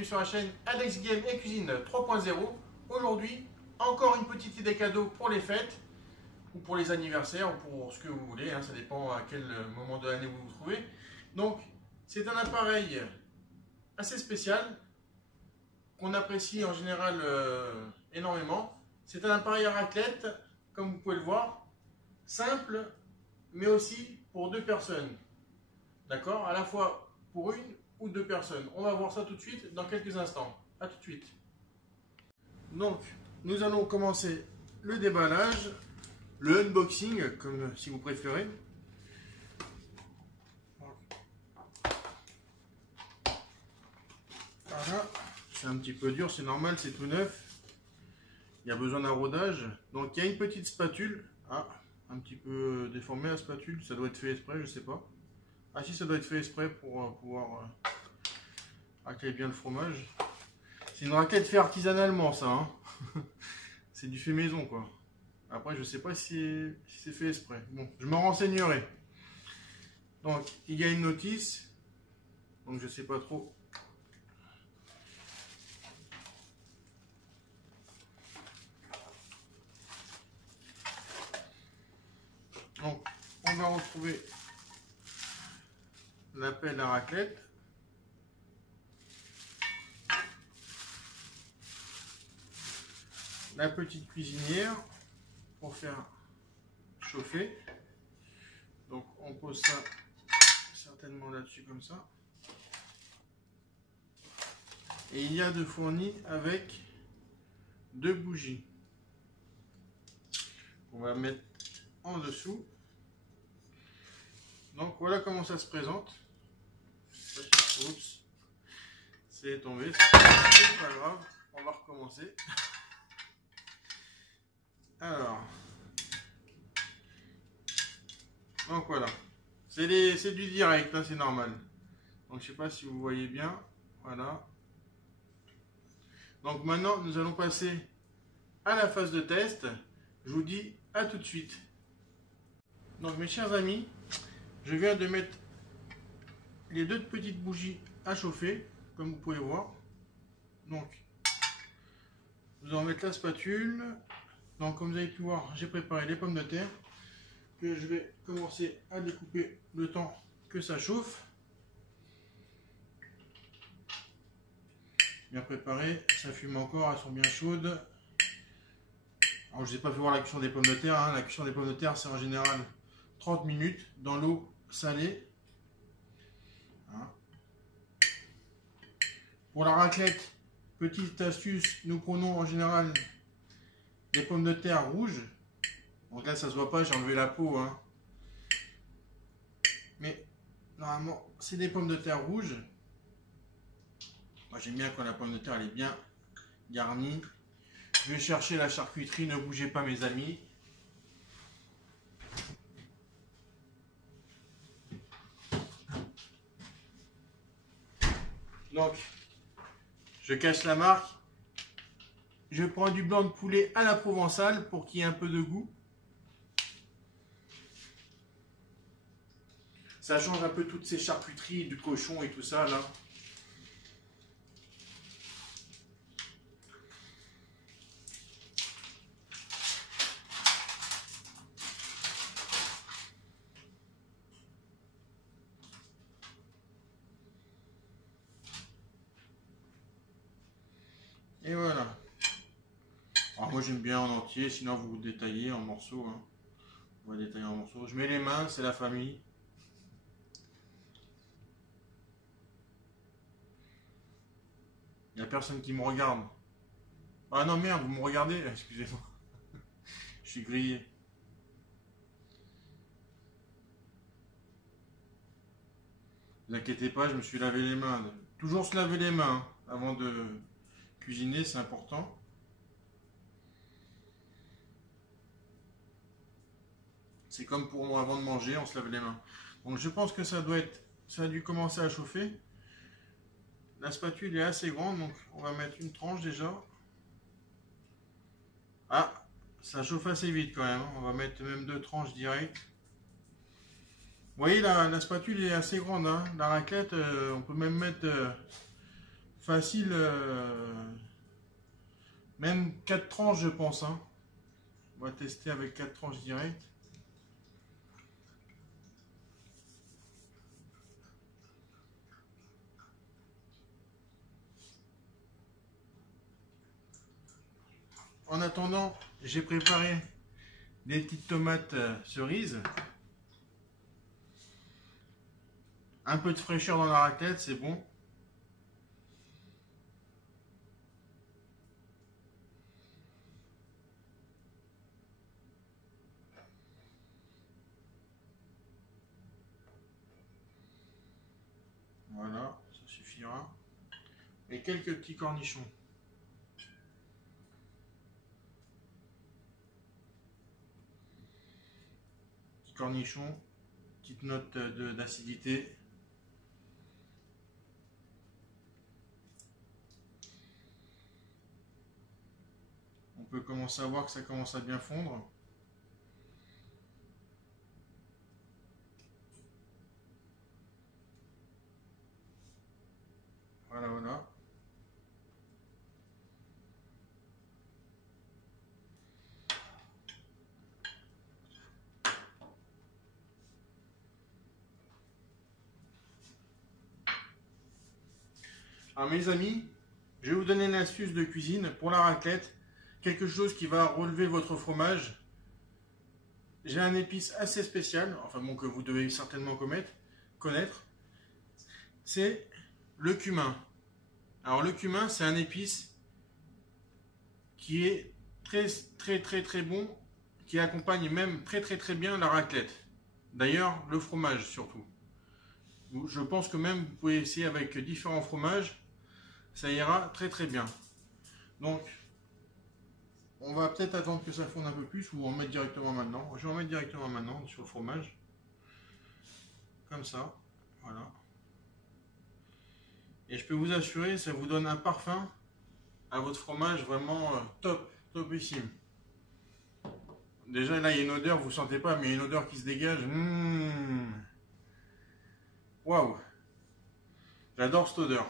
bienvenue sur la chaîne Alex Game et Cuisine 3.0. Aujourd'hui, encore une petite idée cadeau pour les fêtes, ou pour les anniversaires, ou pour ce que vous voulez, ça dépend à quel moment de l'année vous vous trouvez. Donc, c'est un appareil assez spécial, qu'on apprécie en général énormément. C'est un appareil à raclette, comme vous pouvez le voir, simple, mais aussi pour deux personnes. D'accord? À la fois pour une ou deux personnes. On va voir ça tout de suite dans quelques instants. A tout de suite. Donc, nous allons commencer le déballage, le unboxing, comme si vous préférez. Voilà, c'est un petit peu dur, c'est normal, c'est tout neuf. Il y a besoin d'un rodage. Donc, il y a une petite spatule. Ah, un petit peu déformée la spatule, ça doit être fait exprès, je sais pas. Ah si, ça doit être fait exprès pour pouvoir racler bien le fromage. C'est une raclette fait artisanalement, ça. Hein. C'est du fait maison, quoi. Après, je sais pas si c'est fait exprès. Bon, je me renseignerai. Donc, il y a une notice. Donc, je sais pas trop. Donc, on va retrouver la pelle à raclette. La petite cuisinière pour faire chauffer. Donc on pose ça certainement là-dessus comme ça. Et il y a de fourni avec deux bougies. On va mettre en dessous. Donc voilà comment ça se présente. Oups, c'est tombé, c'est pas grave, on va recommencer. Alors, donc voilà, c'est du direct, c'est normal. Donc je sais pas si vous voyez bien, voilà. Donc maintenant nous allons passer à la phase de test. Je vous dis à tout de suite. Donc mes chers amis, je viens de mettre les deux petites bougies à chauffer, comme vous pouvez voir. Donc, nous allons mettre la spatule. Donc, comme vous avez pu voir, j'ai préparé les pommes de terre que je vais commencer à découper le temps que ça chauffe. Bien préparé, ça fume encore, elles sont bien chaudes. Alors, je ne vous ai pas fait voir la cuisson des pommes de terre. La cuisson des pommes de terre, c'est en général 30 minutes dans l'eau salée. Pour la raclette, petite astuce, nous prenons en général des pommes de terre rouges. Donc là, ça se voit pas, j'ai enlevé la peau. Mais normalement, c'est des pommes de terre rouges. Moi, j'aime bien quand la pomme de terre elle est bien garnie. Je vais chercher la charcuterie, ne bougez pas mes amis. Donc, je cache la marque. Je prends du blanc de poulet à la provençale pour qu'il y ait un peu de goût. Ça change un peu toutes ces charcuteries, du cochon et tout ça là. Et voilà. Alors moi j'aime bien en entier, sinon vous détaillez en morceaux. On va détailler en morceaux. Je mets les mains, c'est la famille. Il n'y a personne qui me regarde. Ah non merde, vous me regardez, excusez-moi. Je suis grillé. Ne vous inquiétez pas, je me suis lavé les mains. Toujours se laver les mains avant de cuisiner, c'est important. C'est comme pour moi avant de manger, on se lave les mains. Donc je pense que ça a dû commencer à chauffer. La spatule est assez grande, donc on va mettre une tranche déjà. Ah, ça chauffe assez vite quand même. On va mettre même deux tranches direct. Vous voyez, la spatule est assez grande. La raclette, on peut même mettre facile, même 4 tranches je pense. Hein. On va tester avec 4 tranches directes. En attendant, j'ai préparé des petites tomates cerises. Un peu de fraîcheur dans la raclette, c'est bon. Voilà, ça suffira. Et quelques petits cornichons. Petits cornichons, petite note d'acidité. On peut commencer à voir que ça commence à bien fondre. Voilà, voilà. Alors mes amis, je vais vous donner une astuce de cuisine pour la raclette. Quelque chose qui va relever votre fromage. J'ai un épice assez spécial, enfin bon, que vous devez certainement connaître. C'est le cumin. Alors le cumin, c'est un épice qui est très bon, qui accompagne même très bien la raclette. D'ailleurs, le fromage surtout. Je pense que même vous pouvez essayer avec différents fromages, ça ira très bien. Donc, on va peut-être attendre que ça fonde un peu plus ou en mettre directement maintenant. Je vais en mettre directement maintenant sur le fromage. Comme ça, voilà. Et je peux vous assurer, ça vous donne un parfum à votre fromage vraiment topissime. Déjà là, il y a une odeur, vous ne sentez pas, mais il y a une odeur qui se dégage. Waouh! J'adore cette odeur.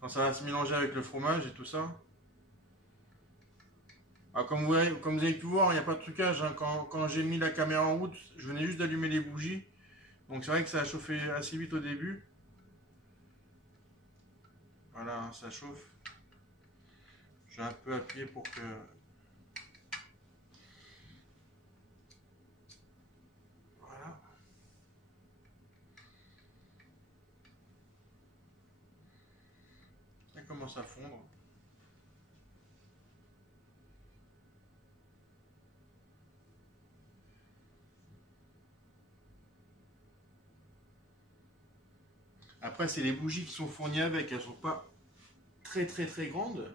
Quand ça va se mélanger avec le fromage et tout ça. Alors, comme vous avez pu voir, il n'y a pas de trucage. Hein. Quand j'ai mis la caméra en route, je venais juste d'allumer les bougies. Donc c'est vrai que ça a chauffé assez vite au début. Voilà, hein, ça chauffe. J'ai un peu appuyé pour que... Voilà. Ça commence à fondre. Après, c'est les bougies qui sont fournies avec. Elles ne sont pas très grandes.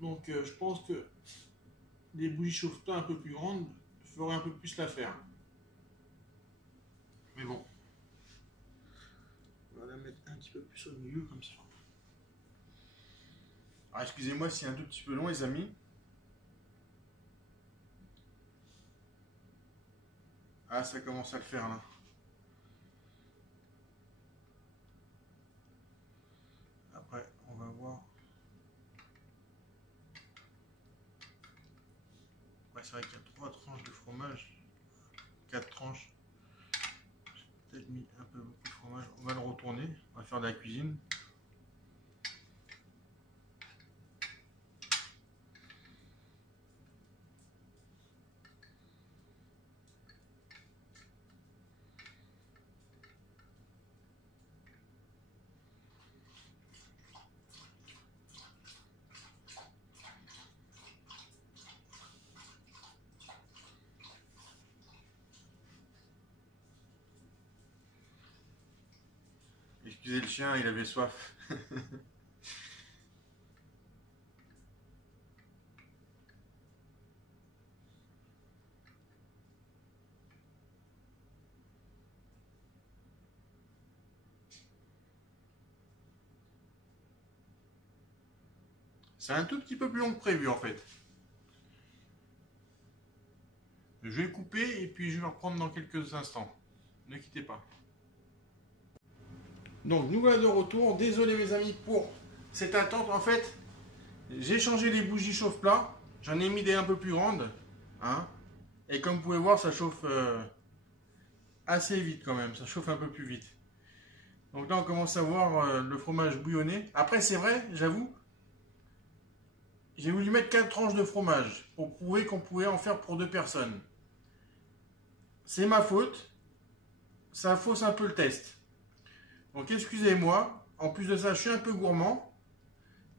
Donc je pense que les bougies chauffe-temps un peu plus grandes feraient un peu plus l'affaire. Mais bon. On va la mettre un petit peu plus au milieu comme ça. Alors excusez-moi si c'est un tout petit peu long les amis. Ah, ça commence à le faire là. Après, on va voir. Ouais, c'est vrai qu'il y a 3 tranches de fromage. 4 tranches. J'ai peut-être mis un peu beaucoup de fromage. On va le retourner. On va faire de la cuisine. Excusez le chien, il avait soif. C'est un tout petit peu plus long que prévu en fait. Je vais couper et puis je vais reprendre dans quelques instants. Ne quittez pas. Donc nous voilà de retour. Désolé mes amis pour cette attente. En fait, j'ai changé les bougies chauffe-plat. J'en ai mis des un peu plus grandes. Hein. Et comme vous pouvez voir, ça chauffe assez vite quand même. Ça chauffe un peu plus vite. Donc là, on commence à voir le fromage bouillonner. Après, c'est vrai, j'avoue, j'ai voulu mettre 4 tranches de fromage pour prouver qu'on pouvait en faire pour 2 personnes. C'est ma faute. Ça fausse un peu le test. Donc excusez-moi. En plus de ça, je suis un peu gourmand.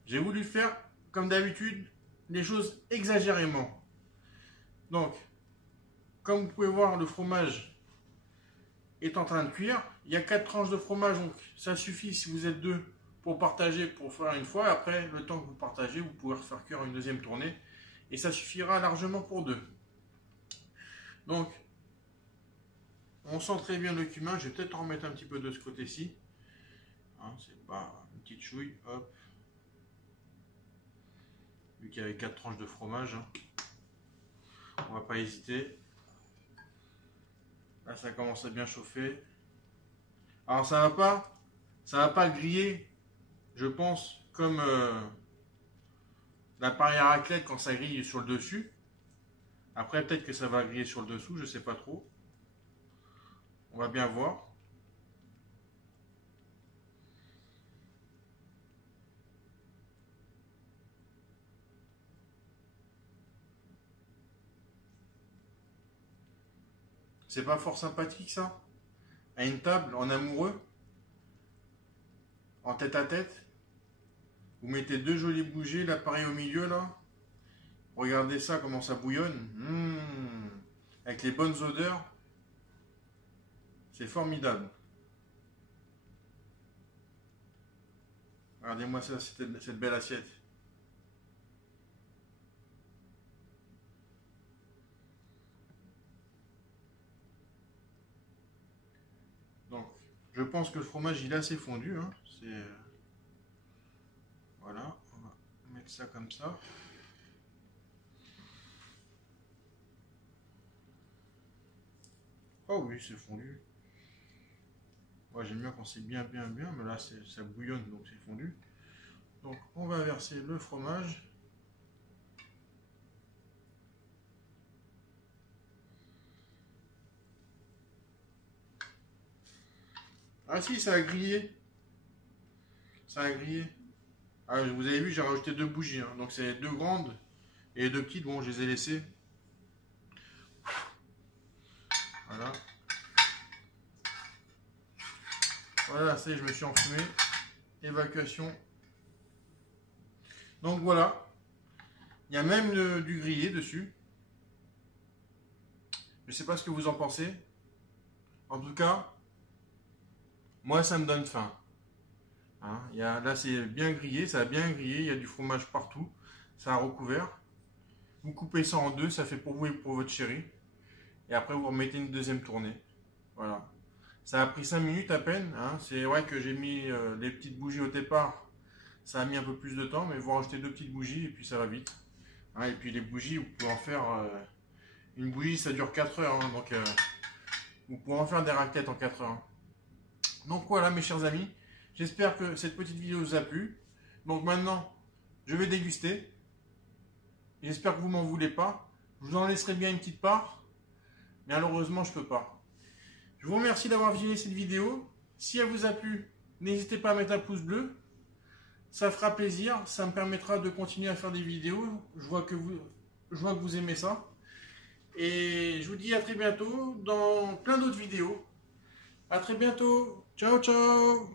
J'ai voulu faire, comme d'habitude, les choses exagérément. Donc, comme vous pouvez voir, le fromage est en train de cuire. Il y a 4 tranches de fromage, donc ça suffit si vous êtes 2 pour partager, pour faire une fois. Après, le temps que vous partagez, vous pouvez refaire cuire une deuxième tournée. Et ça suffira largement pour 2. Donc, on sent très bien le cumin. Je vais peut-être en remettre un petit peu de ce côté-ci. Hein, c'est pas une petite chouille. Hop. Vu qu'il y avait 4 tranches de fromage. Hein. On va pas hésiter. Là, ça commence à bien chauffer. Alors, ça va pas griller, je pense, comme l'appareil à raclette quand ça grille sur le dessus. Après, peut-être que ça va griller sur le dessous, je sais pas trop. On va bien voir. C'est pas fort sympathique ça? À une table, en amoureux, en tête à tête, vous mettez 2 jolies bougies, l'appareil au milieu là. Regardez ça, comment ça bouillonne. Avec les bonnes odeurs. C'est formidable. Regardez-moi ça, cette belle assiette. Donc, je pense que le fromage il est assez fondu. Hein. Voilà, on va mettre ça comme ça. Oh oui, c'est fondu. Moi j'aime bien quand c'est bien, mais là ça bouillonne donc c'est fondu. Donc on va verser le fromage. Ah si, ça a grillé. Ça a grillé. Ah, vous avez vu, j'ai rajouté 2 bougies. Hein. Donc c'est 2 grandes et 2 petites. Bon, je les ai laissées. Voilà. Voilà, ça y est, je me suis enfumé. Évacuation. Donc voilà. Il y a même du grillé dessus. Je ne sais pas ce que vous en pensez. En tout cas, moi ça me donne faim. Hein, là c'est bien grillé, ça a bien grillé, il y a du fromage partout. Ça a recouvert. Vous coupez ça en 2, ça fait pour vous et pour votre chéri. Et après vous remettez une deuxième tournée. Voilà. Ça a pris 5 minutes à peine. Hein. C'est vrai que j'ai mis les petites bougies au départ. Ça a mis un peu plus de temps, mais vous rajoutez 2 petites bougies et puis ça va vite. Hein, et puis les bougies, vous pouvez en faire... une bougie, ça dure 4 heures. Hein, donc vous pouvez en faire des raclettes en 4 heures. Hein. Donc voilà mes chers amis. J'espère que cette petite vidéo vous a plu. Donc maintenant, je vais déguster. J'espère que vous m'en voulez pas. Je vous en laisserai bien une petite part. Mais malheureusement, je ne peux pas. Je vous remercie d'avoir visionné cette vidéo. Si elle vous a plu, n'hésitez pas à mettre un pouce bleu. Ça fera plaisir. Ça me permettra de continuer à faire des vidéos. Je vois que vous aimez ça. Et je vous dis à très bientôt dans plein d'autres vidéos. À très bientôt. Ciao, ciao.